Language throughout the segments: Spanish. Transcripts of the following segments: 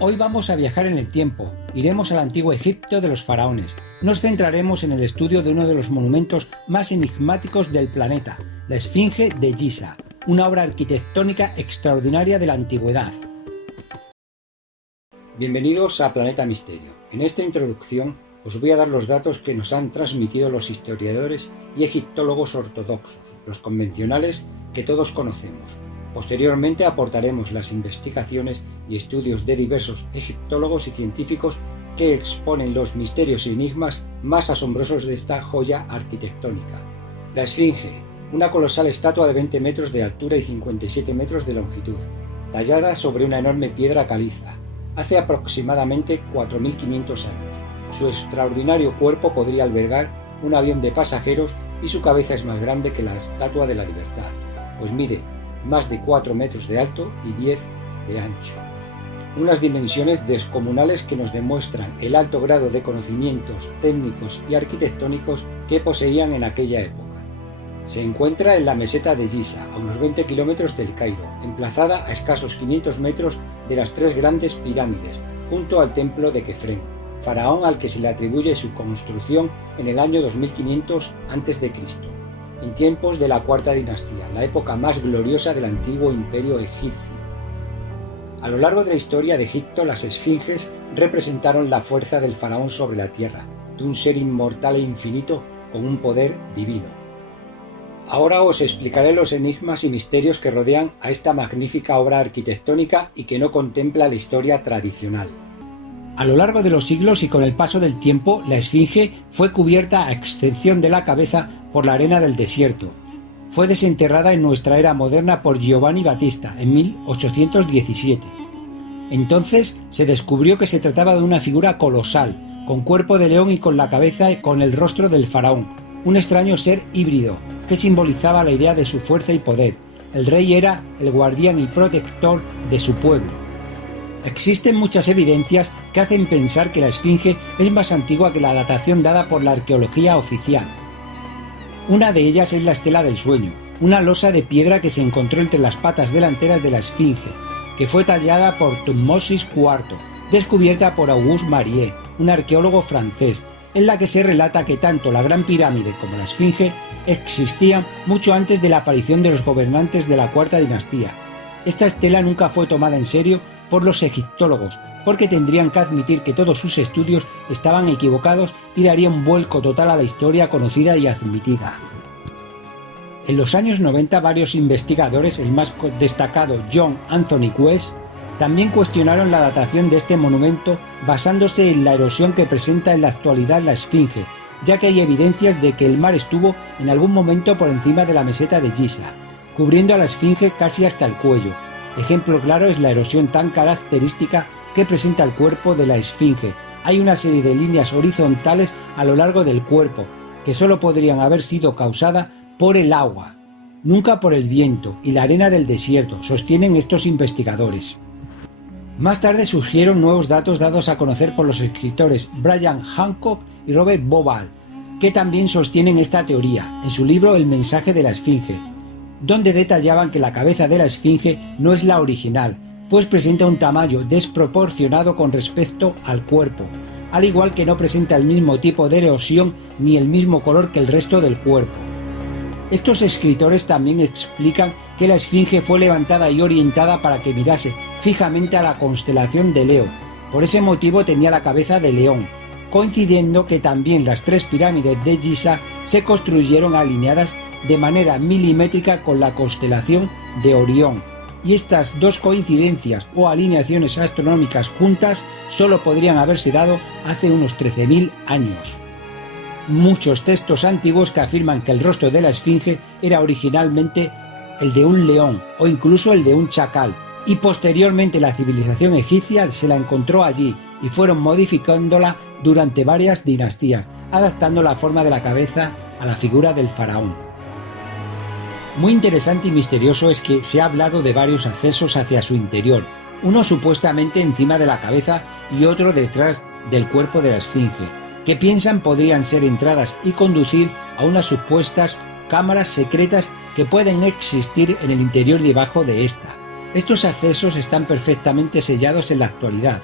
Hoy vamos a viajar en el tiempo, iremos al antiguo Egipto de los faraones. Nos centraremos en el estudio de uno de los monumentos más enigmáticos del planeta, la Esfinge de Giza, una obra arquitectónica extraordinaria de la antigüedad. Bienvenidos a Planeta Misterio. En esta introducción os voy a dar los datos que nos han transmitido los historiadores y egiptólogos ortodoxos, los convencionales que todos conocemos. Posteriormente aportaremos las investigaciones y estudios de diversos egiptólogos y científicos que exponen los misterios y enigmas más asombrosos de esta joya arquitectónica. La Esfinge, una colosal estatua de 20 metros de altura y 57 metros de longitud, tallada sobre una enorme piedra caliza, hace aproximadamente 4.500 años. Su extraordinario cuerpo podría albergar un avión de pasajeros y su cabeza es más grande que la Estatua de la Libertad, pues mide más de 4 metros de alto y 10 de ancho. Unas dimensiones descomunales que nos demuestran el alto grado de conocimientos técnicos y arquitectónicos que poseían en aquella época. Se encuentra en la meseta de Giza, a unos 20 kilómetros del Cairo, emplazada a escasos 500 metros de las tres grandes pirámides, junto al templo de Kefren, faraón al que se le atribuye su construcción en el año 2500 a.C., en tiempos de la Cuarta Dinastía, la época más gloriosa del antiguo imperio egipcio. A lo largo de la historia de Egipto, las esfinges representaron la fuerza del faraón sobre la tierra, de un ser inmortal e infinito con un poder divino. Ahora os explicaré los enigmas y misterios que rodean a esta magnífica obra arquitectónica y que no contempla la historia tradicional. A lo largo de los siglos y con el paso del tiempo, la esfinge fue cubierta a excepción de la cabeza por la arena del desierto. Fue desenterrada en nuestra era moderna por Giovanni Battista en 1817. Entonces se descubrió que se trataba de una figura colosal, con cuerpo de león y con la cabeza y con el rostro del faraón, un extraño ser híbrido que simbolizaba la idea de su fuerza y poder. El rey era el guardián y protector de su pueblo. Existen muchas evidencias que hacen pensar que la esfinge es más antigua que la datación dada por la arqueología oficial. Una de ellas es la estela del sueño, una losa de piedra que se encontró entre las patas delanteras de la esfinge, que fue tallada por Thutmosis IV, descubierta por Auguste Mariette, un arqueólogo francés, en la que se relata que tanto la Gran Pirámide como la esfinge existían mucho antes de la aparición de los gobernantes de la Cuarta Dinastía. Esta estela nunca fue tomada en serio por los egiptólogos, porque tendrían que admitir que todos sus estudios estaban equivocados y daría un vuelco total a la historia conocida y admitida. En los años 90 varios investigadores, el más destacado John Anthony West, también cuestionaron la datación de este monumento basándose en la erosión que presenta en la actualidad la esfinge, ya que hay evidencias de que el mar estuvo en algún momento por encima de la meseta de Giza, cubriendo a la esfinge casi hasta el cuello. Ejemplo claro es la erosión tan característica que presenta el cuerpo de la esfinge. Hay una serie de líneas horizontales a lo largo del cuerpo, que solo podrían haber sido causadas por el agua, nunca por el viento y la arena del desierto, sostienen estos investigadores. Más tarde surgieron nuevos datos dados a conocer por los escritores Brian Hancock y Robert Bauval, que también sostienen esta teoría en su libro El mensaje de la esfinge, donde detallaban que la cabeza de la esfinge no es la original, pues presenta un tamaño desproporcionado con respecto al cuerpo, al igual que no presenta el mismo tipo de erosión ni el mismo color que el resto del cuerpo. Estos escritores también explican que la esfinge fue levantada y orientada para que mirase fijamente a la constelación de Leo. Por ese motivo tenía la cabeza de león, coincidiendo que también las tres pirámides de Giza se construyeron alineadas de manera milimétrica con la constelación de Orión, y estas dos coincidencias o alineaciones astronómicas juntas solo podrían haberse dado hace unos 13.000 años. Muchos textos antiguos que afirman que el rostro de la esfinge era originalmente el de un león o incluso el de un chacal, y posteriormente la civilización egipcia se la encontró allí y fueron modificándola durante varias dinastías, adaptando la forma de la cabeza a la figura del faraón. Muy interesante y misterioso es que se ha hablado de varios accesos hacia su interior, uno supuestamente encima de la cabeza y otro detrás del cuerpo de la esfinge, que piensan podrían ser entradas y conducir a unas supuestas cámaras secretas que pueden existir en el interior y debajo de esta. Estos accesos están perfectamente sellados en la actualidad.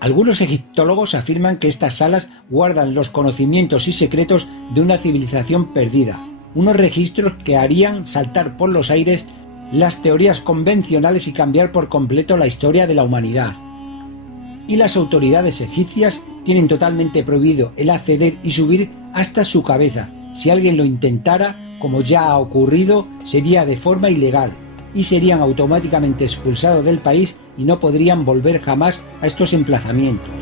Algunos egiptólogos afirman que estas salas guardan los conocimientos y secretos de una civilización perdida, unos registros que harían saltar por los aires las teorías convencionales y cambiar por completo la historia de la humanidad. Y las autoridades egipcias tienen totalmente prohibido el acceder y subir hasta su cabeza. Si alguien lo intentara, como ya ha ocurrido, sería de forma ilegal y serían automáticamente expulsados del país y no podrían volver jamás a estos emplazamientos.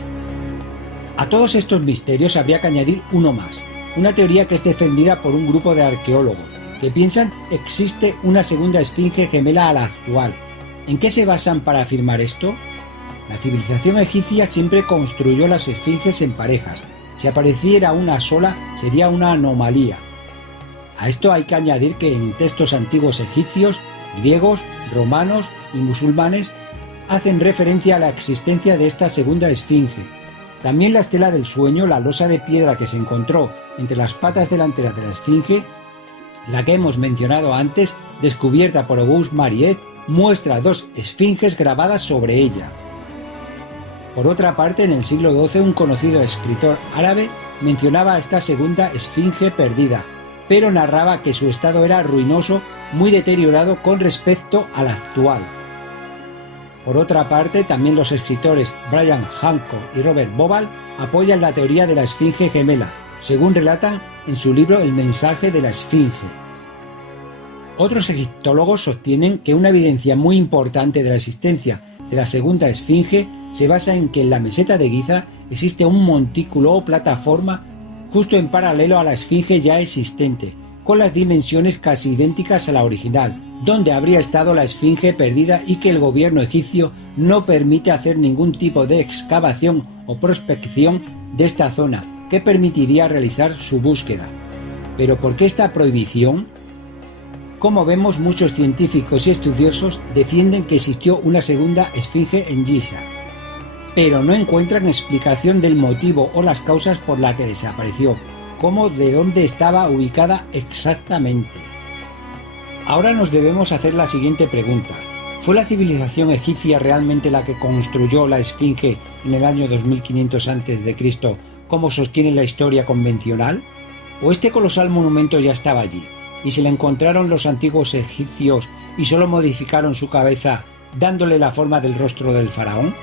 A todos estos misterios habría que añadir uno más, una teoría que es defendida por un grupo de arqueólogos que piensan que existe una segunda esfinge gemela a la actual. ¿En qué se basan para afirmar esto? La civilización egipcia siempre construyó las esfinges en parejas. Si apareciera una sola, sería una anomalía. A esto hay que añadir que en textos antiguos egipcios, griegos, romanos y musulmanes hacen referencia a la existencia de esta segunda esfinge. También la estela del sueño, la losa de piedra que se encontró entre las patas delanteras de la esfinge, la que hemos mencionado antes, descubierta por Auguste Mariette, muestra dos esfinges grabadas sobre ella. Por otra parte, en el siglo XII un conocido escritor árabe mencionaba a esta segunda esfinge perdida, pero narraba que su estado era ruinoso, muy deteriorado con respecto al actual. Por otra parte, también los escritores Brian Hancock y Robert Bauval apoyan la teoría de la esfinge gemela, según relatan en su libro El mensaje de la esfinge. Otros egiptólogos sostienen que una evidencia muy importante de la existencia de la segunda esfinge se basa en que en la meseta de Giza existe un montículo o plataforma justo en paralelo a la esfinge ya existente, con las dimensiones casi idénticas a la original, donde habría estado la esfinge perdida y que el gobierno egipcio no permite hacer ningún tipo de excavación o prospección de esta zona que permitiría realizar su búsqueda. ¿Pero por qué esta prohibición? Como vemos, muchos científicos y estudiosos defienden que existió una segunda esfinge en Giza, pero no encuentran explicación del motivo o las causas por las que desapareció, como de dónde estaba ubicada exactamente. Ahora nos debemos hacer la siguiente pregunta: ¿fue la civilización egipcia realmente la que construyó la esfinge en el año 2500 a.C., como sostiene la historia convencional? ¿O este colosal monumento ya estaba allí y se le encontraron los antiguos egipcios y solo modificaron su cabeza dándole la forma del rostro del faraón?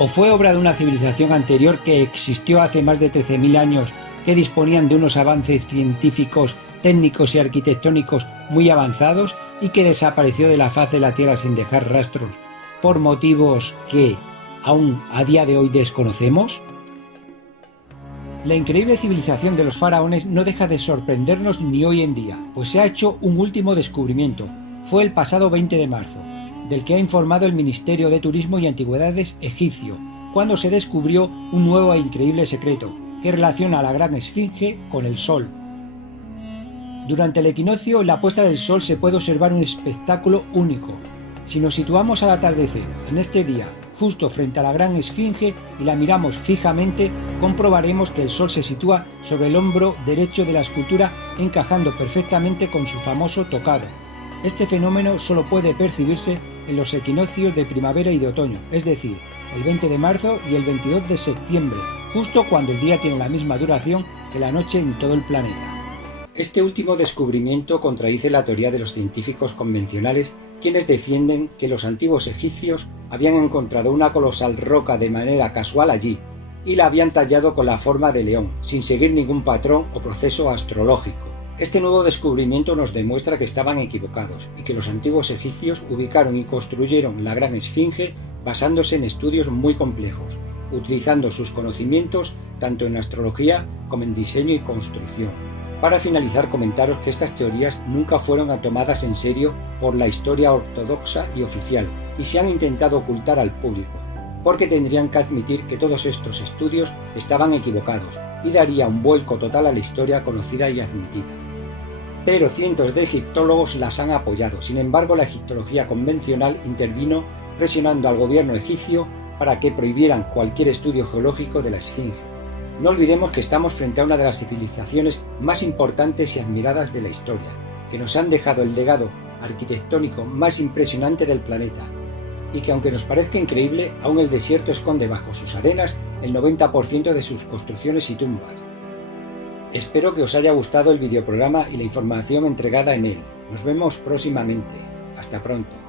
¿O fue obra de una civilización anterior que existió hace más de 13.000 años, que disponían de unos avances científicos, técnicos y arquitectónicos muy avanzados y que desapareció de la faz de la Tierra sin dejar rastros, por motivos que aún a día de hoy desconocemos? La increíble civilización de los faraones no deja de sorprendernos ni hoy en día, pues se ha hecho un último descubrimiento. Fue el pasado 20 de marzo, del que ha informado el Ministerio de Turismo y Antigüedades egipcio, cuando se descubrió un nuevo e increíble secreto que relaciona a la Gran Esfinge con el Sol. Durante el equinoccio, en la puesta del sol se puede observar un espectáculo único. Si nos situamos al atardecer, en este día, justo frente a la Gran Esfinge y la miramos fijamente, comprobaremos que el sol se sitúa sobre el hombro derecho de la escultura, encajando perfectamente con su famoso tocado. Este fenómeno solo puede percibirse en los equinoccios de primavera y de otoño, es decir, el 20 de marzo y el 22 de septiembre, justo cuando el día tiene la misma duración que la noche en todo el planeta. Este último descubrimiento contradice la teoría de los científicos convencionales, quienes defienden que los antiguos egipcios habían encontrado una colosal roca de manera casual allí y la habían tallado con la forma de león, sin seguir ningún patrón o proceso astrológico. Este nuevo descubrimiento nos demuestra que estaban equivocados y que los antiguos egipcios ubicaron y construyeron la Gran Esfinge basándose en estudios muy complejos, utilizando sus conocimientos tanto en astrología como en diseño y construcción. Para finalizar, comentaros que estas teorías nunca fueron tomadas en serio por la historia ortodoxa y oficial y se han intentado ocultar al público, porque tendrían que admitir que todos estos estudios estaban equivocados y daría un vuelco total a la historia conocida y admitida. Pero cientos de egiptólogos las han apoyado. Sin embargo, la egiptología convencional intervino presionando al gobierno egipcio para que prohibieran cualquier estudio geológico de la Esfinge. No olvidemos que estamos frente a una de las civilizaciones más importantes y admiradas de la historia, que nos han dejado el legado arquitectónico más impresionante del planeta, y que aunque nos parezca increíble, aún el desierto esconde bajo sus arenas el 90% de sus construcciones y tumbas. Espero que os haya gustado el videoprograma y la información entregada en él. Nos vemos próximamente. Hasta pronto.